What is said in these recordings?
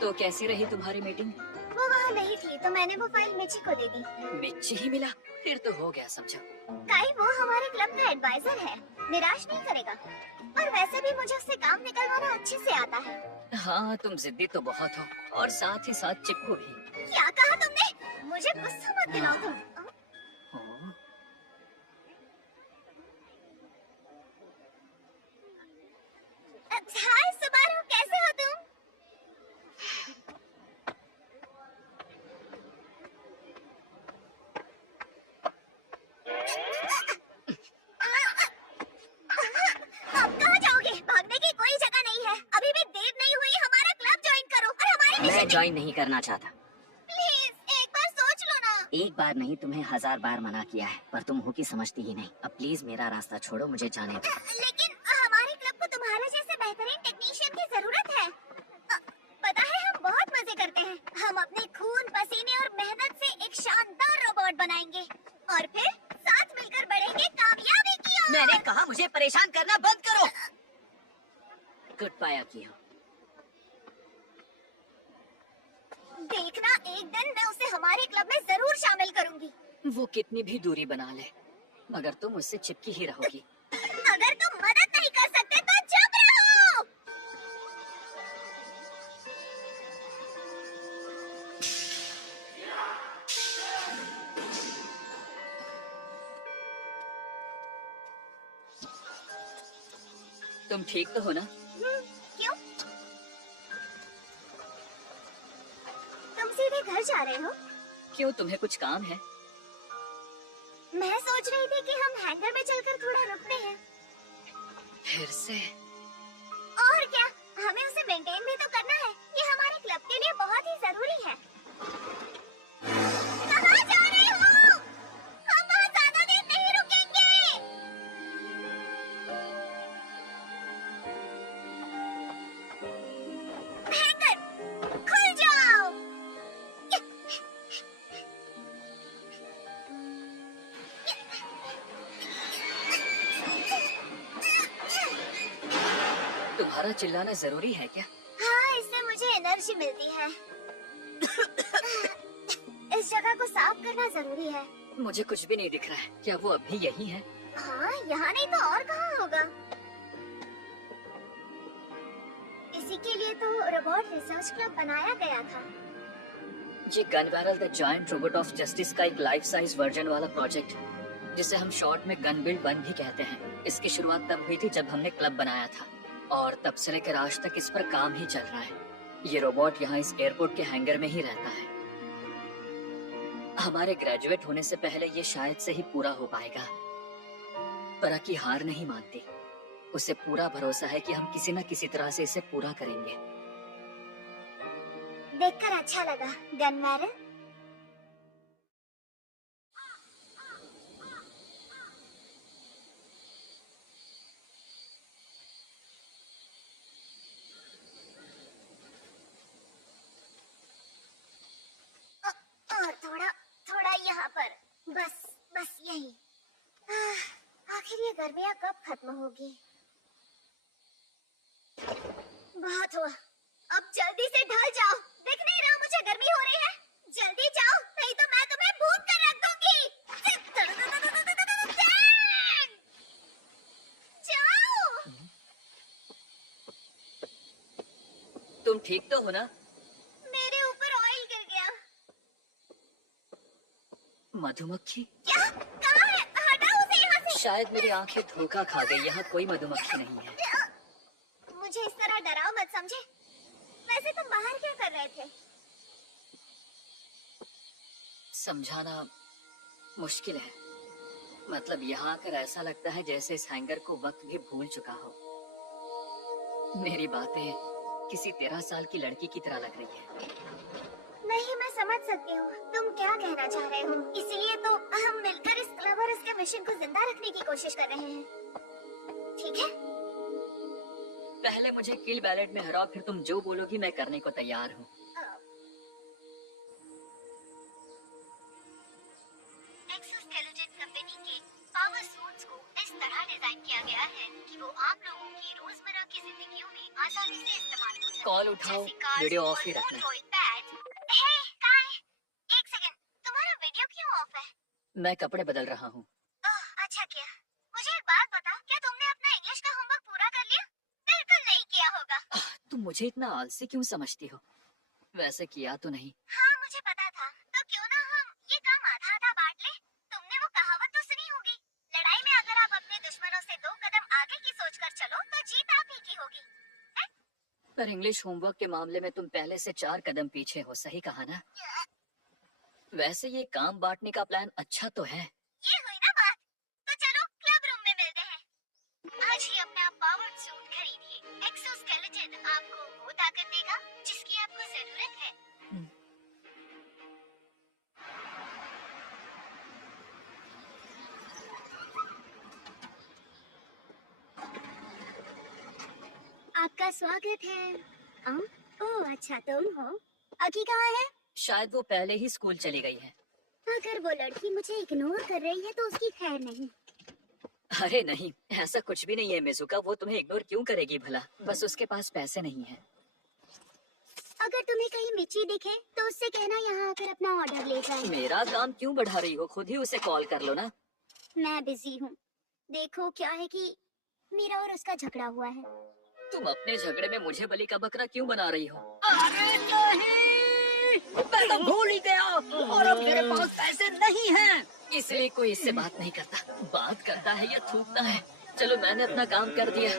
तो कैसी रही तुम्हारी मीटिंग? वो वहाँ नहीं थी तो मैंने वो फाइल मिची को दे दी। मिच्ची ही मिला? फिर तो हो गया समझा। काई वो हमारे क्लब का एडवाइजर है, निराश नहीं करेगा। और वैसे भी मुझे उससे काम निकलवाना अच्छे से आता है। हाँ तुम जिद्दी तो बहुत हो और साथ ही साथ चिपकू भी। क्या कहा तुमने? मुझे गुस्सा मत दिलाओ तुम। हाँ। हाय सुबारू, कैसे हो तुम? आप कहाँ जाओगे? भागने की कोई जगह नहीं है। अभी भी देर नहीं हुई, हमारा क्लब ज्वाइन करो और हमारे मैं मिशन। ज्वाइन नहीं करना चाहता। प्लीज एक बार सोच लो ना। एक बार नहीं तुम्हें 1000 बार मना किया है, पर तुम हो कि समझती ही नहीं। अब प्लीज मेरा रास्ता छोड़ो, मुझे जाने दो। लेकिन हमारे क्लब को तुम्हारे जैसे बेहतरीन टेक्नीशियन की जरूरत है। पता है हम बहुत मजे करते हैं। हम अपने खून पसीने और मेहनत से एक शानदार रोबोट बनाएंगे और फिर साथ मिलकर बढ़ेंगे कामयाबी की ओर। मैंने कहा मुझे परेशान करना बंद करो। गुड बाय किया। देखना एक दिन मैं उसे हमारे क्लब में जरूर शामिल करूंगी। वो कितनी भी दूरी बना ले, मगर तुम उससे चिपकी ही रहोगी। अगर तुम मदद नहीं कर सकते तो चुप रहो। तुम ठीक तो हो ना? क्यों? तुम सीधे घर जा रहे हो? क्यों, तुम्हें कुछ काम है? मैं सोच रही थी कि हम हैंगर में चलकर थोड़ा रुकते हैं। फिर से? और क्या, हमें उसे मेंटेन भी तो करना है। ये हमारे क्लब के लिए बहुत ही जरूरी है। कहाँ जा रहे हो? हम वहाँ ज्यादा देर नहीं रुकेंगे। हैंगर, खुल जाओ। तुम्हारा चिल्लाना जरूरी है क्या? हाँ, इससे मुझे एनर्जी मिलती है। इस जगह को साफ करना जरूरी है। मुझे कुछ भी नहीं दिख रहा है। क्या वो अभी यही है? हाँ, यहाँ नहीं तो और कहाँ होगा? इसी के लिए तो रोबोट रिसर्च क्लब बनाया गया था। ये gun barrel the giant robot of justice का एक लाइफ साइज वर्जन वाला प्रोजेक्ट, जिसे हम शॉर्ट में गन बिल्ड 1 भी कहते हैं। इसकी शुरुआत तब हुई थी जब हमने क्लब बनाया था और तब से लेकर आज तक इस पर काम ही चल रहा है। ये रोबोट यहाँ इस एयरपोर्ट के हैंगर में ही रहता है। हमारे ग्रेजुएट होने से पहले ये शायद से ही पूरा हो पाएगा। पर की हार नहीं मानती। उसे पूरा भरोसा है कि हम किसी न किसी तरह से इसे पूरा करेंगे। देखकर अच्छा लगा, गन बैरल। और थोड़ा थोड़ा यहाँ पर, बस बस यही। आखिर ये गर्मियाँ कब खत्म होगी? बहुत हुआ, अब जल्दी से ढल जाओ। दिख नहीं रहा मुझे गर्मी हो रही है? जल्दी जाओ, नहीं तो मैं तुम्हें भूख कर रख दूंगी। जाओ। तुम ठीक तो हो ना? मेरे ऊपर ऑयल गिर गया। मधुमक्खी? क्या? कहाँ है? हटाओ उसे यहाँ से। शायद मेरी आंखें धोखा खा गई। यहाँ कोई मधुमक्खी नहीं है। मुझे इस तरह डराओ मत, समझे? वैसे तुम बाहर क्या कर रहे थे? समझाना मुश्किल है। मतलब यहाँ आकर ऐसा लगता है जैसे इस हैंगर को वक्त भी भूल चुका हो। मेरी बातें किसी 13 साल की लड़की की तरह लग रही है। नहीं, मैं समझ सकती हूँ तुम क्या कहना चाह रहे हो। इसीलिए तो हम मिलकर इस क्लब और इसके मिशन को जिंदा रखने की कोशिश कर रहे हैं। ठीक है? पहले मुझे किल बैलेट में हराओ, फिर तुम जो बोलोगी मैं करने को तैयार हूँ। एक्सोस्केलेटन कंपनी के पावर सूट्स को इस तरह डिजाइन किया गया है कि वो आम लोगों की रोजमर्रा की जिंदगियों में आसानी से इस्तेमाल हो जाए। कॉल उठाओ, जैसे कार्स वीडियो ऑफ और ही रखना। Android pads। हे, कहाँ है? एक सेकंड, तुम्हारा वीडियो क्यों ऑफ है? मैं कपड़े बदल रहा हूँ। ओह, अच्छा किया। मुझे एक बात बता, क्या तुमने अपना इंग्लिश का होमवर्क पूरा कर लिया? बिल्कुल नहीं किया होगा। तुम मुझे इतना आलसी क्यों समझती हो? वैसे किया तो नहीं। हाँ, मुझे पता था। तो क्यों ना हम ये काम आधा आधा बांट ले? तुमने वो कहावत तो सुनी होगी, लड़ाई में अगर आप अपने दुश्मनों से 2 कदम आगे की सोचकर चलो तो जीत आप ही की होगी। पर इंग्लिश होमवर्क के मामले में तुम पहले से 4 कदम पीछे हो, सही कहा ना? वैसे ये काम बांटने का प्लान अच्छा तो है। ये हुई ना बात। तो चलो क्लब रूम में मिलते हैं। आज ही अपना पावर सूट खरीदिए। एक्सोस्केलेटन आपको वो ताकत देगा जिसकी आपको जरूरत है। आपका स्वागत है। ओह अच्छा, तुम हो। अकी कहाँ है? शायद वो पहले ही स्कूल चली गई है। अगर वो लड़की मुझे इग्नोर कर रही है तो उसकी खैर नहीं। अरे नहीं, ऐसा कुछ भी नहीं है मिजुका। वो तुम्हें इग्नोर क्यों करेगी भला? बस उसके पास पैसे नहीं है। अगर तुम्हें कहीं मिची दिखे तो उससे कहना यहाँ आकर अपना ऑर्डर ले जाए। मेरा काम क्यों बढ़ा रही हो? खुद ही उसे कॉल कर लो ना। मैं बिजी हूँ। देखो क्या है कि मेरा और उसका झगड़ा हुआ है। तुम अपने झगड़े में मुझे बलि का बकरा क्यों बना रही हो? अरे नहीं, मैं तो भूल ही गया और अब मेरे पास पैसे नहीं हैं। इसलिए कोई इससे बात नहीं करता। बात करता है या थूकता है। चलो, मैंने अपना काम कर दिया।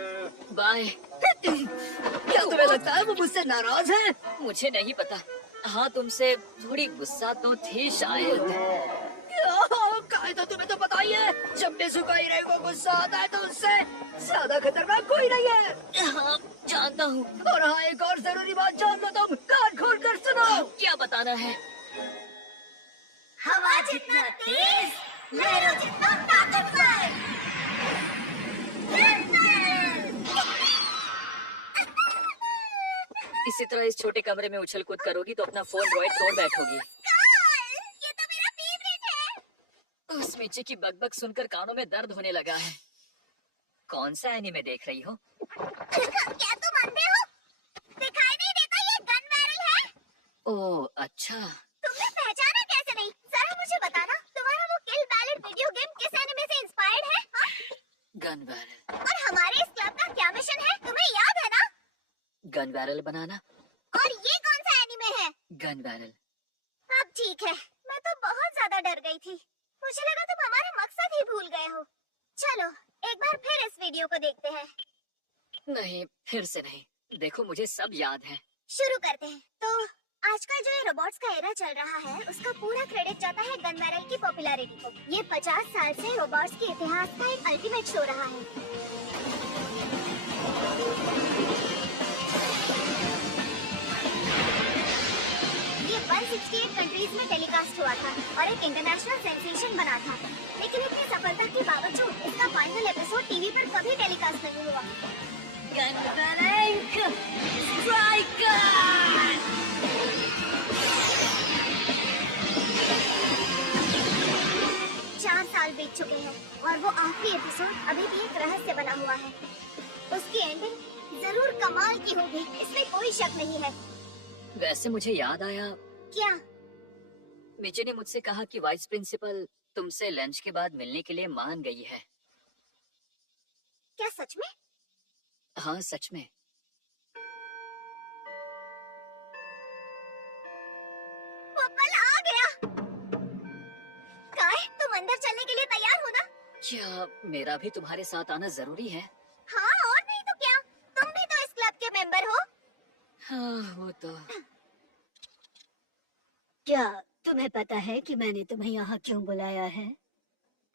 बाय। क्या तुम्हें लगता है वो मुझसे नाराज है? मुझे नहीं पता। हाँ, तुमसे थोड़ी गुस्सा तो थी शायद। कायदा तुम्हें तो पता ही है, जब भी सुकाई को गुस्सा आता है तो उससे ज्यादा खतरनाक कोई नहीं है। हाँ, जानता हूँ। और हाँ, एक और जरूरी बात जान लो तुम। कान खोल कर सुनो। क्या बताना है? हवा जितना तेज, लहरों जितना ताकतवर। इसी तरह इस छोटे कमरे में उछल कूद करोगी तो अपना फोन ड्रॉइड तोड़ बैठोगी। ये तो मेरा फेवरेट है। उस मिची की बकबक सुनकर कानों में दर्द होने लगा है। कौन सा एनीमे देख रही हो? क्या तुम अंधे हो? दिखाई नहीं देता ये गन बैरल है? ओह अच्छा। तुमने पहचाना कैसे नहीं? जरा मुझे बताना, तुम्हारा वो किल बैलेट वीडियो गेम किस एनिमे से इंस्पायर्ड है? हाँ? Gun barrel. और हमारे इस क्लब का क्या मिशन है, तुम्हें याद है ना? गन बैरल बनाना। और ये कौन सा एनिमे है? Gun barrel. अब ठीक है, मैं तो बहुत ज्यादा डर गई थी। मुझे लगा तुम हमारा मकसद ही भूल गए हो। चलो एक बार फिर इस वीडियो को देखते हैं। नहीं, फिर से नहीं। देखो, मुझे सब याद है। शुरू करते हैं। तो आजकल जो ये रोबोट्स का एरा चल रहा है, उसका पूरा क्रेडिट जाता है गन बैरल की पॉपुलैरिटी को। ये 50 साल से रोबोट्स के इतिहास का एक अल्टीमेट शो रहा है। ये 168 कंट्रीज में टेलीकास्ट हुआ था और एक इंटरनेशनल सेंसेशन बना था। लेकिन इतनी सफलता के बावजूद इसका फाइनल एपिसोड टीवी पर कभी टेलीकास्ट नहीं हुआ। Gun barrel striker. 4 साल बीत चुके हैं और वो आखिरी एपिसोड अभी भी एक रहस्य बना हुआ है। उसकी एंडिंग जरूर कमाल की होगी, इसमें कोई शक नहीं है। वैसे मुझे याद आया, क्या? मिची ने मुझसे कहा कि वाइस प्रिंसिपल तुमसे लंच के बाद मिलने के लिए मान गई है। क्या सच में? हाँ, सच में। वो पल आ गया। काय, तुम अंदर चलने के लिए तैयार हो ना? क्या मेरा भी तुम्हारे साथ आना जरूरी है? हाँ, और नहीं तो क्या। तुम भी तो इस क्लब के मेंबर हो। हाँ, वो तो। क्या तुम्हें पता है कि मैंने तुम्हें यहाँ क्यों बुलाया है?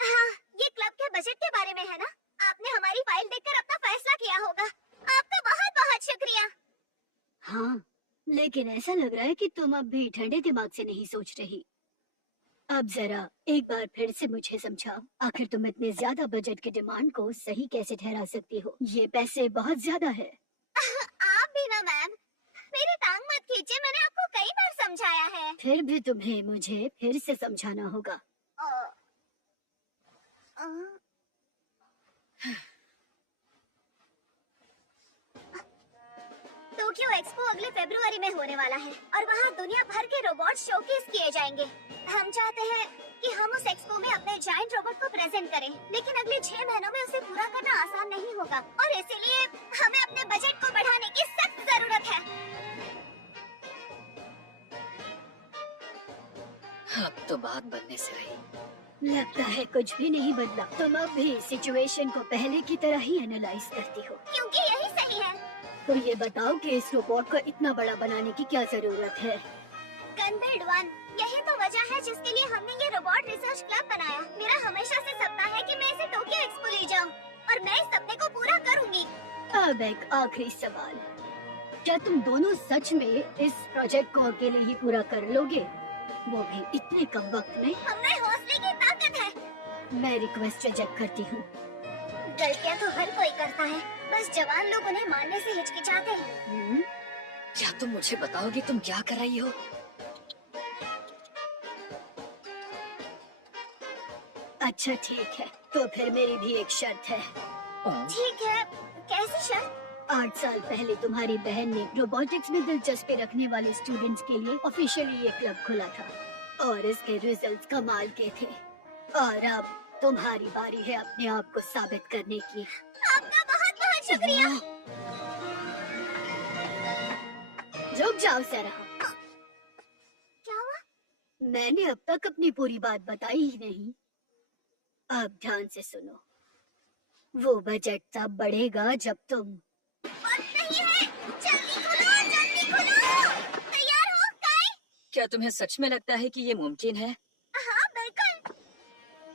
हाँ, ये क्लब के बजट के बारे में है ना? आपने हमारी फाइल देखकर अपना फैसला किया होगा। आपका बहुत बहुत शुक्रिया। हाँ, लेकिन ऐसा लग रहा है कि तुम अब भी ठंडे दिमाग से नहीं सोच रही। अब जरा एक बार फिर से मुझे समझाओ, आखिर तुम इतने ज्यादा बजट के डिमांड को सही कैसे ठहरा सकती हो? ये पैसे बहुत ज्यादा है। आप भी ना मैम, मेरी टांग मत खींचे, मैंने आपको कई बार समझाया है। फिर भी तुम्हें मुझे फिर से समझाना होगा। टोक्यो एक्सपो अगले फरवरी में होने वाला है और वहाँ दुनिया भर के रोबोट शोकेस किए जाएंगे। हम चाहते हैं कि हम उस एक्सपो में अपने जायंट रोबोट को प्रेजेंट करें, लेकिन अगले 6 महीनों में उसे पूरा करना आसान नहीं होगा और इसीलिए हमें अपने बजट को बढ़ाने की सख्त जरूरत है। अब तो बात बनने से रही। लगता है कुछ भी नहीं बदला। तुम अब भी सिचुएशन को पहले की तरह ही एनालाइज करती हो। क्योंकि यही सही है। तो ये बताओ कि इस रोबोट को इतना बड़ा बनाने की क्या जरूरत है? गनबिल्ड 1, यही तो वजह है जिसके लिए हमने ये रोबोट रिसर्च क्लब बनाया। मेरा हमेशा से सपना है कि मैं इसे टोक्यो एक्सपो ले जाऊं और मैं इस सपने को पूरा करूंगी। अब एक आखिरी सवाल, क्या तुम दोनों सच में इस प्रोजेक्ट को अकेले ही पूरा कर लोगे, वो भी इतने कम वक्त में? हमने हौसले की ताकत है। मैं रिक्वेस्ट रिजेक्ट करती हूँ। गलतियाँ तो हर कोई करता है, बस जवान लोग उन्हें मानने से हिचकिचाते हैं। क्या तुम मुझे बताओगी तुम क्या कर रही हो? अच्छा ठीक है, तो फिर मेरी भी एक शर्त है। ठीक है, कैसी शर्त? 8 साल पहले तुम्हारी बहन ने रोबोटिक्स में दिलचस्पी रखने वाले स्टूडेंट्स के लिए ऑफिशियली ये क्लब खोला था और इसके रिजल्ट्स कमाल के थे। और अब तुम्हारी बारी है अपने आप को साबित करने की। आपका बहुत बहुत शुक्रिया। रुक जाओ जरा, क्या हुआ? मैंने अब तक अपनी पूरी बात बताई ही नहीं। अब ध्यान से सुनो, वो बजट तब बढ़ेगा जब तुम वक्त नहीं है, जल्दी खुलो, जल्दी खुलो। तैयार हो काई? क्या तुम्हें सच में लगता है कि ये मुमकिन है? हाँ बिल्कुल,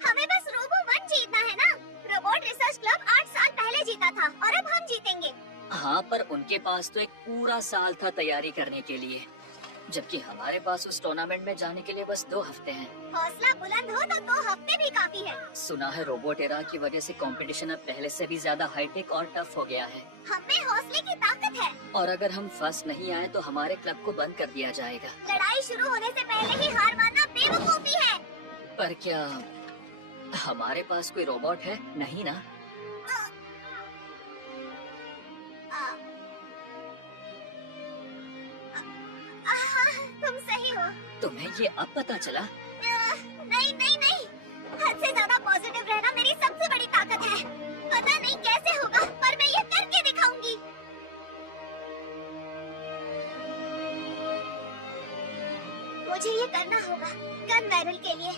हमें बस रोबो 1 जीतना है ना। रोबोट रिसर्च क्लब 8 साल पहले जीता था और अब हम जीतेंगे। हाँ, पर उनके पास तो एक पूरा साल था तैयारी करने के लिए, जबकि हमारे पास उस टूर्नामेंट में जाने के लिए बस 2 हफ्ते हैं। हौसला बुलंद हो तो 2 हफ्ते भी काफी है। सुना है रोबोट एरा की वजह से कंपटीशन अब पहले से भी ज्यादा हाईटेक और टफ हो गया है। हम में हौसले की ताकत है। और अगर हम फर्स्ट नहीं आए तो हमारे क्लब को बंद कर दिया जाएगा। लड़ाई शुरू होने से पहले ही हार मानना बेवकूफी है। पर क्या हमारे पास कोई रोबोट है? नहीं ना? तुम सही हो। तुम्हें ये अब पता चला? नहीं नहीं नहीं, हद से ज्यादा पॉजिटिव रहना मेरी सबसे बड़ी ताकत है। पता नहीं कैसे होगा, पर मैं ये करके दिखाऊंगी। मुझे ये करना होगा गन बैरल के लिए।